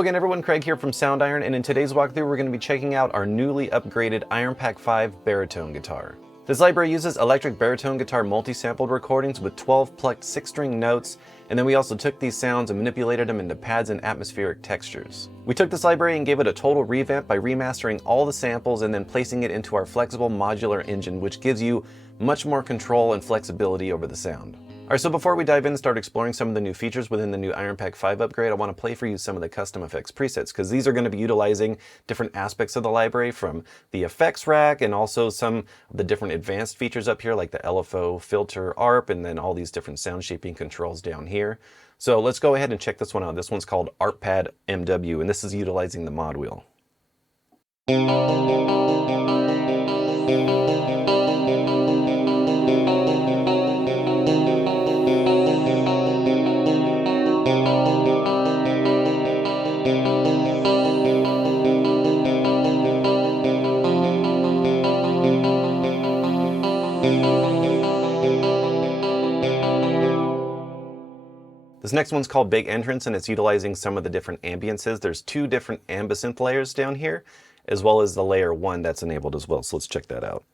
Hello again everyone, Craig here from Soundiron, and in today's walkthrough we're going to be checking out our newly upgraded Iron Pack 5 Baritone Guitar. This library uses electric baritone guitar multi-sampled recordings with 12 plucked 6-string notes, and then we also took these sounds and manipulated them into pads and atmospheric textures. We took this library and gave it a total revamp by remastering all the samples and then placing it into our flexible modular engine, which gives you much more control and flexibility over the sound. Alright, so before we dive in and start exploring some of the new features within the new Iron Pack 5 upgrade, I want to play for you some of the custom effects presets, because these are going to be utilizing different aspects of the library, from the effects rack and also some of the different advanced features up here like the LFO, filter, ARP, and then all these different sound shaping controls down here. So let's go ahead and check this one out. This one's called ArtPad MW, and this is utilizing the mod wheel. This next one's called Big Entrance, and it's utilizing some of the different ambiences. There's 2 different ambisynth layers down here, as well as the layer 1 that's enabled as well. So let's check that out.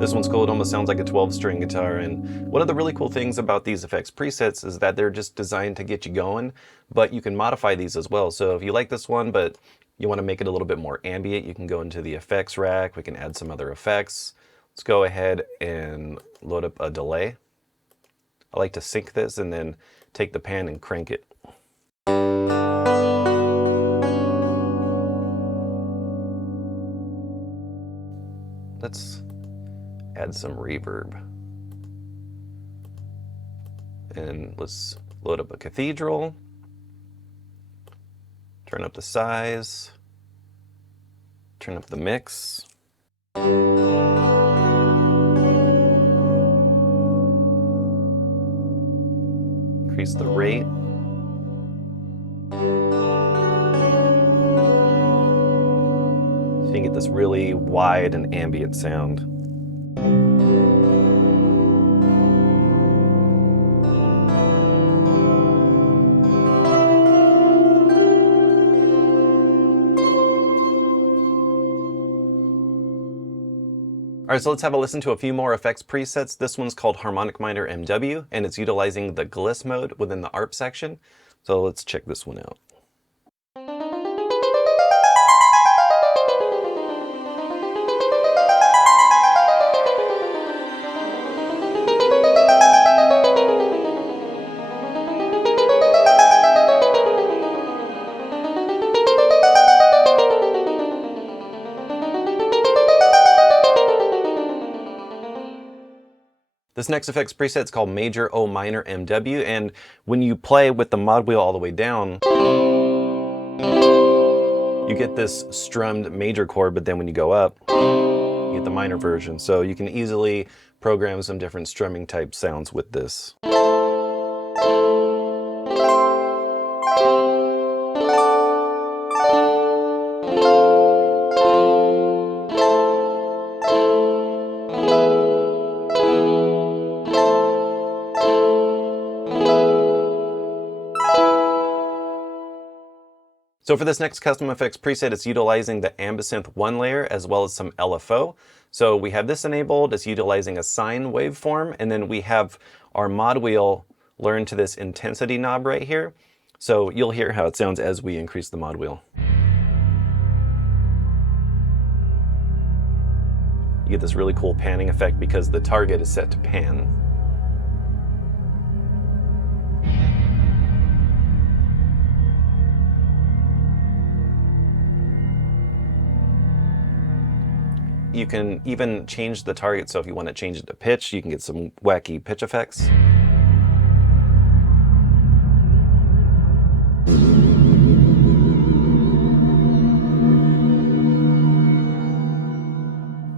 This one's cool. It almost sounds like a 12-string guitar, and one of the really cool things about these effects presets is that they're just designed to get you going, but you can modify these as well. So if you like this one, but you want to make it a little bit more ambient, you can go into the effects rack. We can add some other effects. Let's go ahead and load up a delay. I like to sync this and then take the pan and crank it. Let's add some reverb. And let's load up a cathedral. Turn up the size. Turn up the mix. Increase the rate. So you can get this really wide and ambient sound. Alright, so let's have a listen to a few more effects presets. This one's called Harmonic Minor MW, and it's utilizing the gliss mode within the ARP section. So let's check this one out. This next effects preset is called Major O Minor MW, and when you play with the mod wheel all the way down, you get this strummed major chord, but then when you go up, you get the minor version. So you can easily program some different strumming type sounds with this. So for this next custom effects preset, it's utilizing the Ambisynth 1 layer as well as some LFO. So we have this enabled. It's utilizing a sine waveform, and then we have our mod wheel learn to this intensity knob right here. So you'll hear how it sounds as we increase the mod wheel. You get this really cool panning effect because the target is set to pan. You can even change the target, so if you want to change it to pitch, you can get some wacky pitch effects.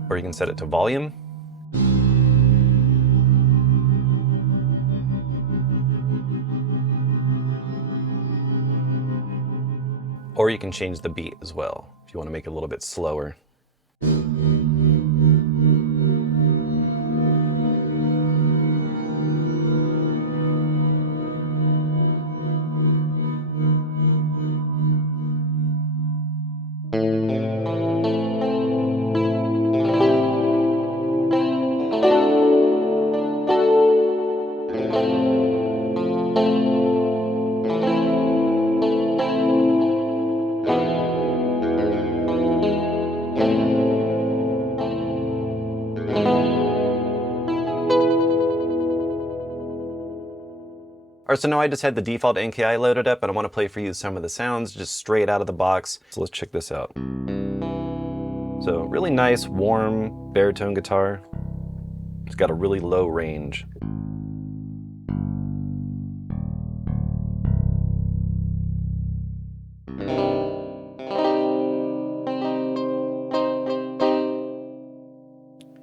Or you can set it to volume. Or you can change the beat as well, if you want to make it a little bit slower. Alright, so now I just had the default NKI loaded up and I want to play for you some of the sounds just straight out of the box. So let's check this out. So really nice, warm baritone guitar. It's got a really low range.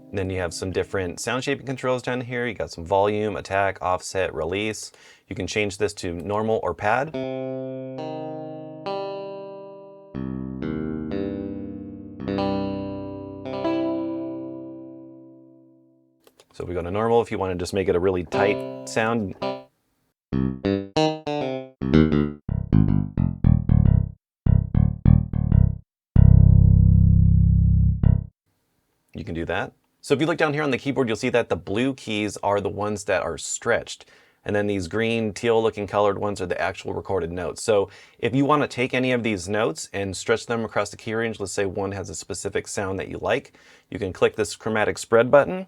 And then you have some different sound shaping controls down here. You got some volume, attack, offset, release. You can change this to normal or pad. So if we go to normal, if you want to just make it a really tight sound. You can do that. So if you look down here on the keyboard, you'll see that the blue keys are the ones that are stretched. And then these green, teal looking colored ones are the actual recorded notes. So if you want to take any of these notes and stretch them across the key range, let's say one has a specific sound that you like, you can click this chromatic spread button,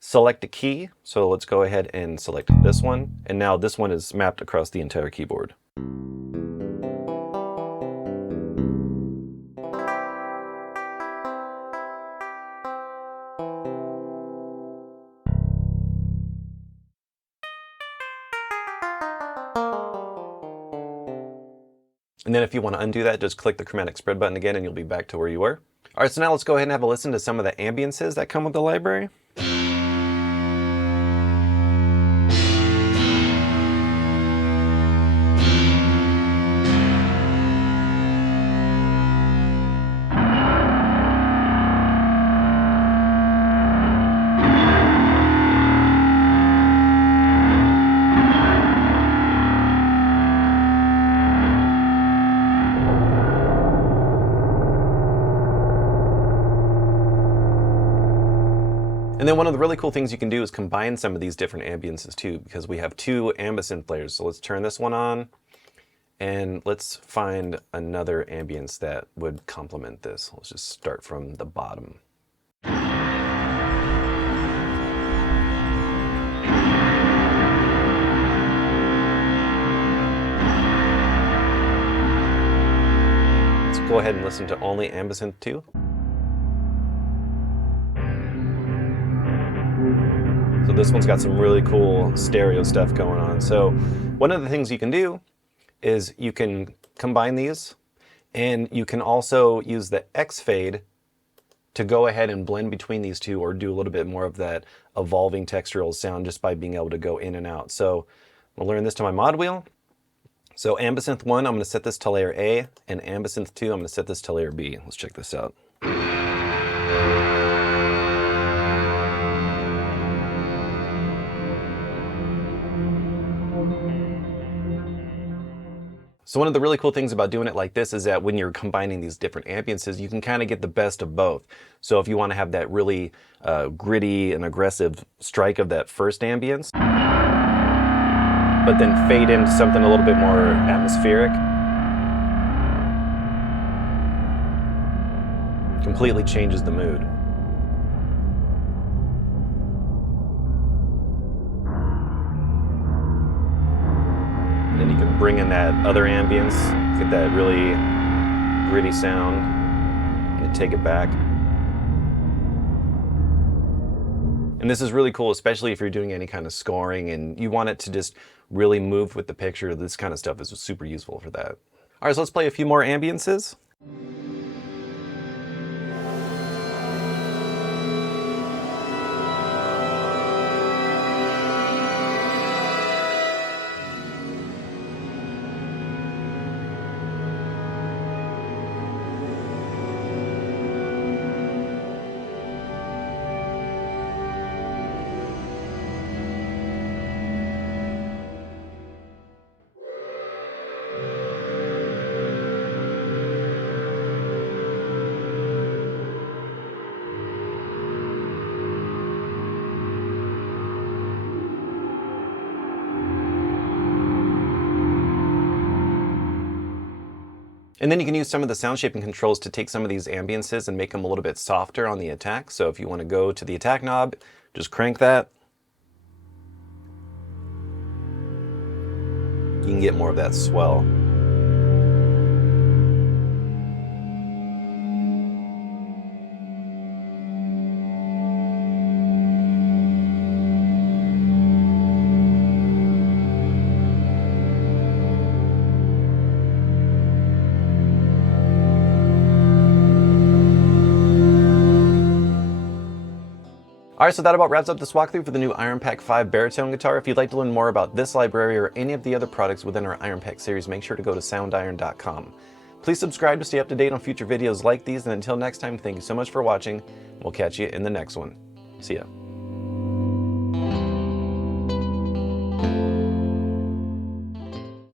select a key. So let's go ahead and select this one. And now this one is mapped across the entire keyboard. And then if you want to undo that, just click the chromatic spread button again and you'll be back to where you were. All right, so now let's go ahead and have a listen to some of the ambiences that come with the library. And then one of the really cool things you can do is combine some of these different ambiences too, because we have two ambient players. So let's turn this one on and let's find another ambience that would complement this. Let's just start from the bottom. Let's go ahead and listen to only Ambience 2. So this one's got some really cool stereo stuff going on. So one of the things you can do is you can combine these, and you can also use the X fade to go ahead and blend between these two, or do a little bit more of that evolving textural sound just by being able to go in and out. So I'm gonna learn this to my mod wheel. So Ambience 1, I'm gonna set this to layer A, and Ambience 2, I'm gonna set this to layer B. Let's check this out. So one of the really cool things about doing it like this is that when you're combining these different ambiences, you can kind of get the best of both. So if you want to have that really gritty and aggressive strike of that first ambience, but then fade into something a little bit more atmospheric. Completely changes the mood. Then you can bring in that other ambience, get that really gritty sound, and take it back. And this is really cool, especially if you're doing any kind of scoring and you want it to just really move with the picture. This kind of stuff is super useful for that. All right, so let's play a few more ambiences. And then you can use some of the sound shaping controls to take some of these ambiences and make them a little bit softer on the attack. So if you want to go to the attack knob, just crank that. You can get more of that swell. Alright, so that about wraps up this walkthrough for the new IronPack 5 Baritone guitar. If you'd like to learn more about this library or any of the other products within our IronPack series, make sure to go to soundiron.com. Please subscribe to stay up to date on future videos like these, and until next time, thank you so much for watching. We'll catch you in the next one. See ya.